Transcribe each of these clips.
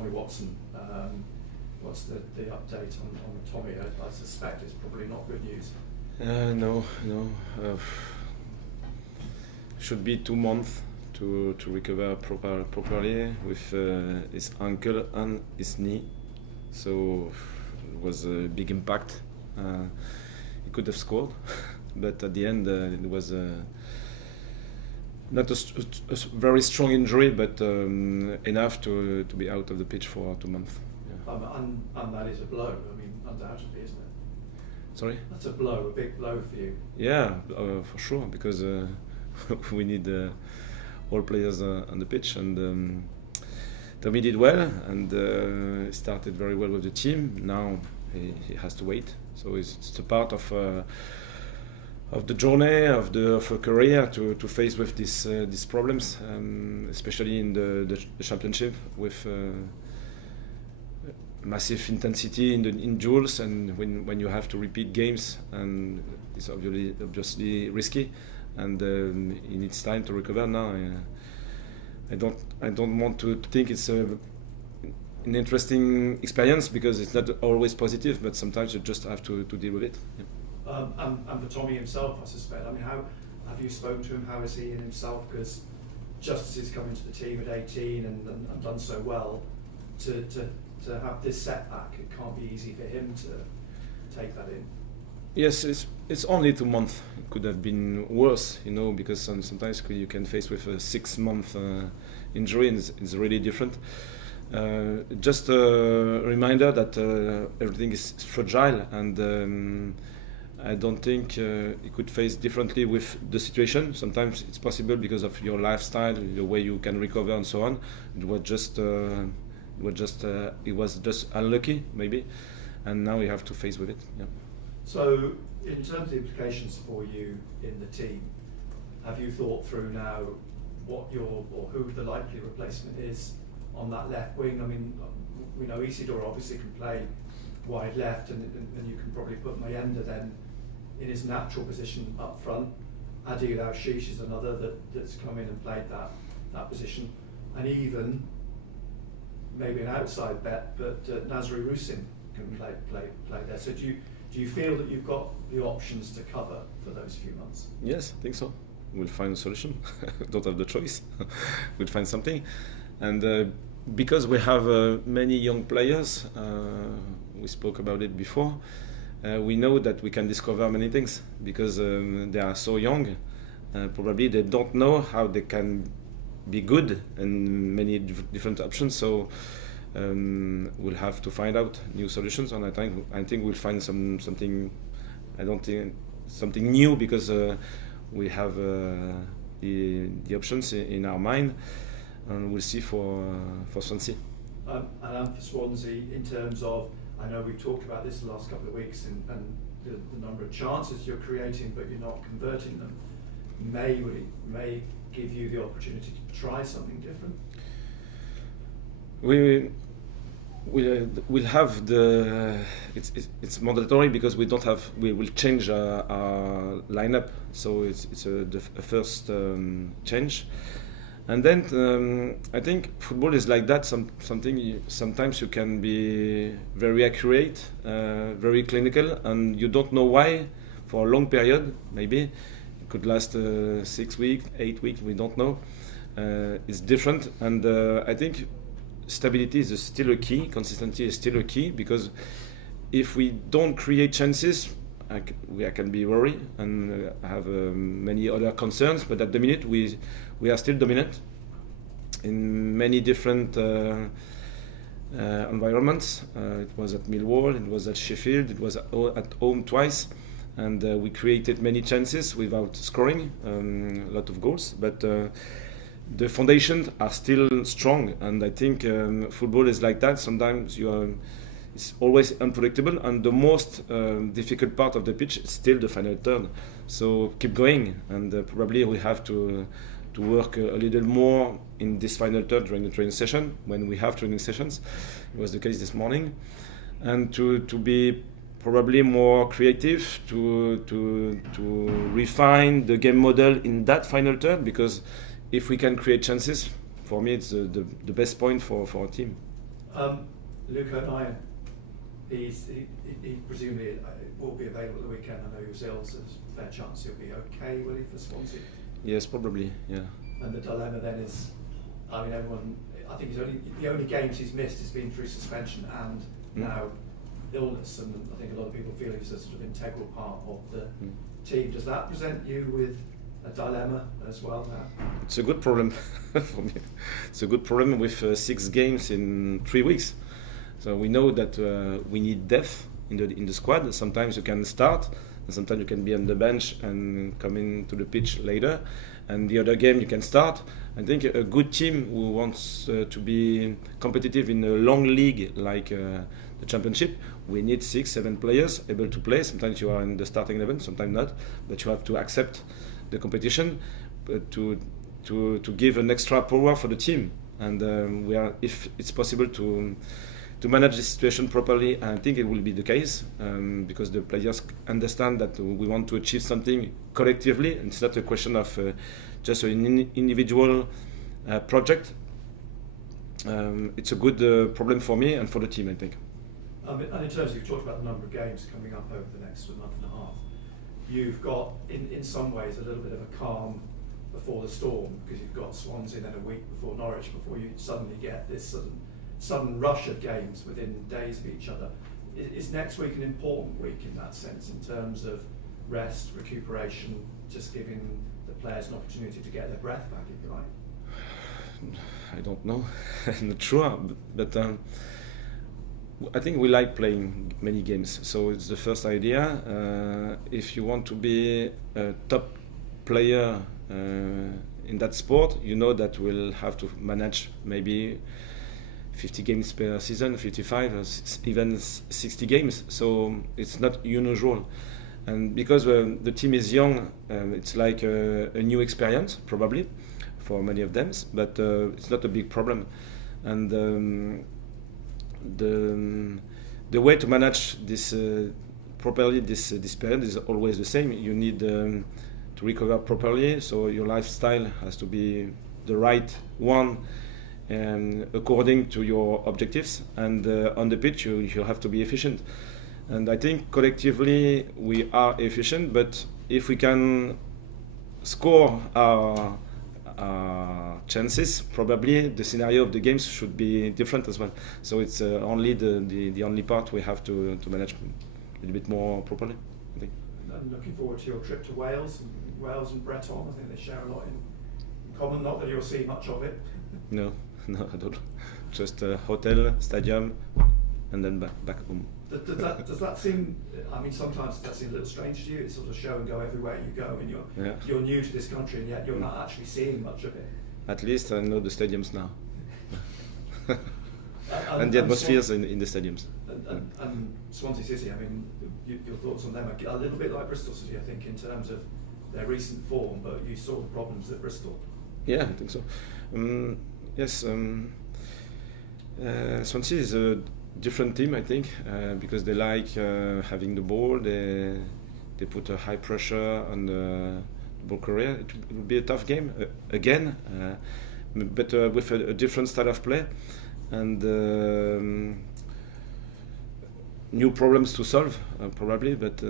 Tommy Watson. What's the update on Tommy? I suspect it's probably not good news. No. Should be 2 months to recover properly with his ankle and his knee. So it was a big impact. He could have scored, but at the end it was not a very strong injury, but enough to be out of the pitch for 2 months. And that is a blow. I mean, undoubtedly, isn't it? Sorry? That's a blow, a big blow for you. Yeah, for sure, because we need all players on the pitch, and Tommy did well, and started very well with the team. Now he has to wait, so it's a part of the journey of a career to face with these problems, especially in the championship with massive intensity in duels, and when you have to repeat games, and it's obviously risky, and he needs time to recover now. I don't want to think it's an interesting experience, because it's not always positive, but sometimes you just have to deal with it. Yeah. And for Tommy himself, I suspect. I mean, how have you spoken to him? How is he in himself? Because just as he's come into the team at 18 and done so well, to have this setback, it can't be easy for him to take that in. Yes, it's only 2 months. It could have been worse, because sometimes you can face with a 6-month injury, and it's really different. Just a reminder that everything is fragile, and I don't think you could face differently with the situation. Sometimes it's possible because of your lifestyle, the way you can recover, and so on. It was just unlucky, maybe, and now you have to face with it. Yeah. So, in terms of the implications for you in the team, have you thought through now who the likely replacement is on that left wing? I mean, we know Isidore obviously can play wide left, and you can probably put Mayenda then in his natural position up front. Adil Al-Shish is another that's come in and played that position, and even maybe an outside bet, but Nasri Rusin can play there. So do you feel that you've got the options to cover for those few months? Yes, I think so. We'll find a solution. Don't have the choice. We'll find something. And because we have many young players, we spoke about it before, we know that we can discover many things, because they are so young. Probably they don't know how they can be good in many different options. So we'll have to find out new solutions, and I think we'll find something. I don't think something new, because we have the options in our mind, and we'll see for Swansea. And for Swansea, in terms of, I know we've talked about this the last couple of weeks, and the number of chances you're creating but you're not converting them, may give you the opportunity to try something different. We'll have it's mandatory, because we will change our lineup, so it's the first change, and then I think football is like that. Sometimes you can be very accurate, very clinical, and you don't know why for a long period. Maybe it could last 6 weeks, 8 weeks. We don't know. It's different, and I think stability is still a key. Consistency is still a key, because if we don't create chances, I can be worried and have many other concerns. But at the minute, we are still dominant in many different environments. It was at Millwall, it was at Sheffield, it was at home twice, and we created many chances without scoring a lot of goals. But the foundations are still strong, and I think football is like that. Sometimes it's always unpredictable, and the most difficult part of the pitch is still the final third. So keep going, and probably we have to work a little more in this final third during the training session, when we have training sessions. It was the case this morning, and to be probably more creative, to refine the game model in that final third, because if we can create chances, for me it's the best point for our team. Luke O'Neill, he presumably will be available at the weekend. I know he was ill, so there's a fair chance he'll be okay, will he, for Swansea? Yes, probably, yeah. And the dilemma then is, I mean, I think the only games he's missed has been through suspension and now illness, and I think a lot of people feel he's a sort of integral part of the team. Does that present you with a dilemma as well now? It's a good problem for me. It's a good problem with 6 games in 3 weeks. So we know that we need depth in the squad. Sometimes you can start, and sometimes you can be on the bench and come into the pitch later. And the other game you can start. I think a good team who wants to be competitive in a long league like the Championship, we need 6-7 players able to play. Sometimes you are in the starting 11, sometimes not, but you have to accept the competition to give an extra power for the team. And we are, if it's possible to manage this situation properly, I think it will be the case, because the players understand that we want to achieve something collectively. And it's not a question of just an individual project. It's a good problem for me and for the team, I think. And in terms of, you've talked about the number of games coming up over the next month and a half, you've got, in some ways, a little bit of a calm before the storm, because you've got Swansea then a week before Norwich, before you suddenly get this sudden rush of games within days of each other. Is next week an important week in that sense, in terms of rest, recuperation, just giving the players an opportunity to get their breath back, if you like? I don't know. I'm not sure, but I think we like playing many games, so it's the first idea. If you want to be a top player in that sport, you know that we'll have to manage maybe 50 games per season, 55, or even 60 games. So it's not unusual. And because the team is young, it's like a new experience, probably, for many of them, but it's not a big problem. And the way to manage this properly, this period, is always the same. You need to recover properly, so your lifestyle has to be the right one, according to your objectives, and on the pitch you have to be efficient. And I think collectively we are efficient, but if we can score our chances, probably the scenario of the games should be different as well. So it's only the only part we have to manage a little bit more properly, I think. I'm looking forward to your trip to Wales and Breton. I think they share a lot in common, not that you'll see much of it. No, I don't. Just hotel, stadium, and then back home. Does that seem, I mean, sometimes does that seem a little strange to you? It's sort of show and go everywhere you go, and you're new to this country, and yet you're not actually seeing much of it. At least I know the stadiums now. And the atmospheres in the stadiums. And Swansea City, I mean, your thoughts on them are a little bit like Bristol City, I think, in terms of their recent form, but you saw the problems at Bristol. Yeah, I think so. Yes, Swansea is a different team, I think, because they like having the ball. They put a high pressure on the ball carrier. It will be a tough game again, but with a different style of play and new problems to solve, probably. But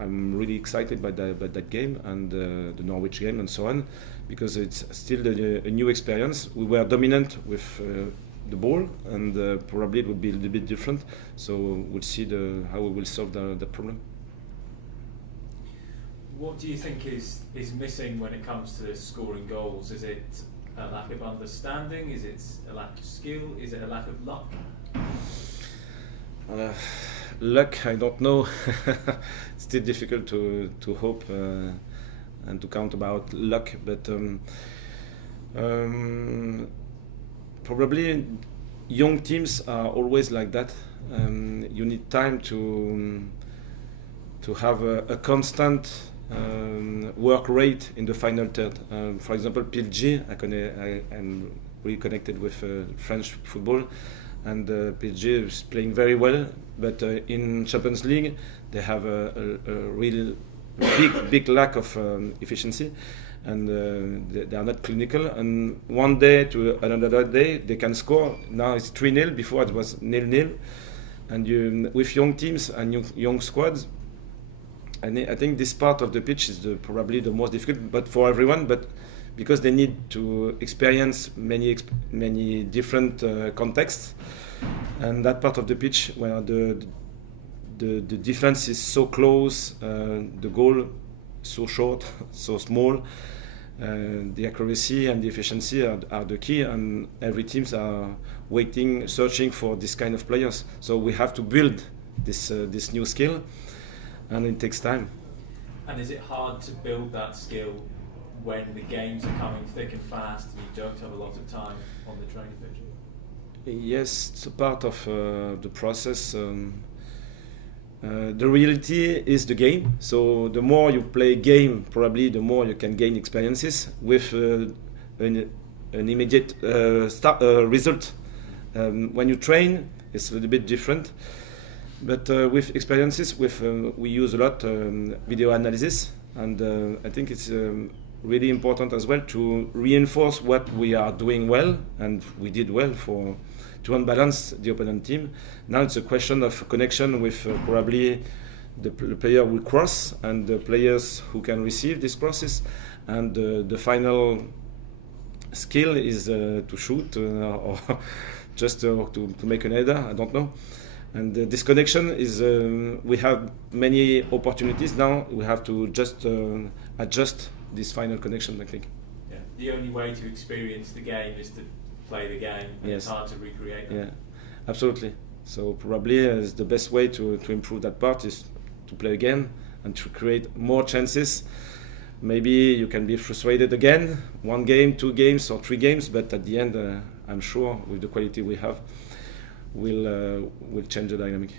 I'm really excited by that game and the Norwich game and so on, because it's still a new experience. We were dominant with the ball, and probably it will be a little bit different. So we'll see how we will solve the problem. What do you think is missing when it comes to scoring goals? Is it a lack of understanding? Is it a lack of skill? Is it a lack of luck? Luck, I don't know. It's still difficult to hope and to count about luck, but probably young teams are always like that. You need time to have a constant work rate in the final third. For example, PSG, I'm really connected with French football, and PSG is playing very well, but in Champions League they have a real big lack of efficiency, and they are not clinical. And one day to another day they can score. Now it's 3-0. Before it was 0-0. And with young teams and young squads, and I think this part of the pitch is probably the most difficult, but for everyone. But because they need to experience many different contexts, and that part of the pitch where the defense is so close, the goal so short, so small, the accuracy and the efficiency are the key, and every teams are waiting, searching for this kind of players. So we have to build this new skill, and it takes time. And is it hard to build that skill when the games are coming thick and fast and you don't have a lot of time on the training pitch? Yes, it's a part of the process. The reality is the game. So the more you play game, probably the more you can gain experiences with an immediate result. When you train, it's a little bit different. But with experiences, we use a lot video analysis, and I think it's really important as well to reinforce what we are doing well, and we did well to unbalance the opponent team. Now it's a question of connection with probably the player who cross and the players who can receive these crosses, and the final skill is to shoot or just to make an header, I don't know. And this connection is, we have many opportunities now. We have to just adjust this final connection, I think. Yeah. The only way to experience the game is to play the game. And Yes. It's hard to recreate that. Yeah, absolutely. So probably the best way to improve that part is to play again and to create more chances. Maybe you can be frustrated again, 1 game, 2 games, or 3 games, but at the end, I'm sure with the quality we have, we'll change the dynamic.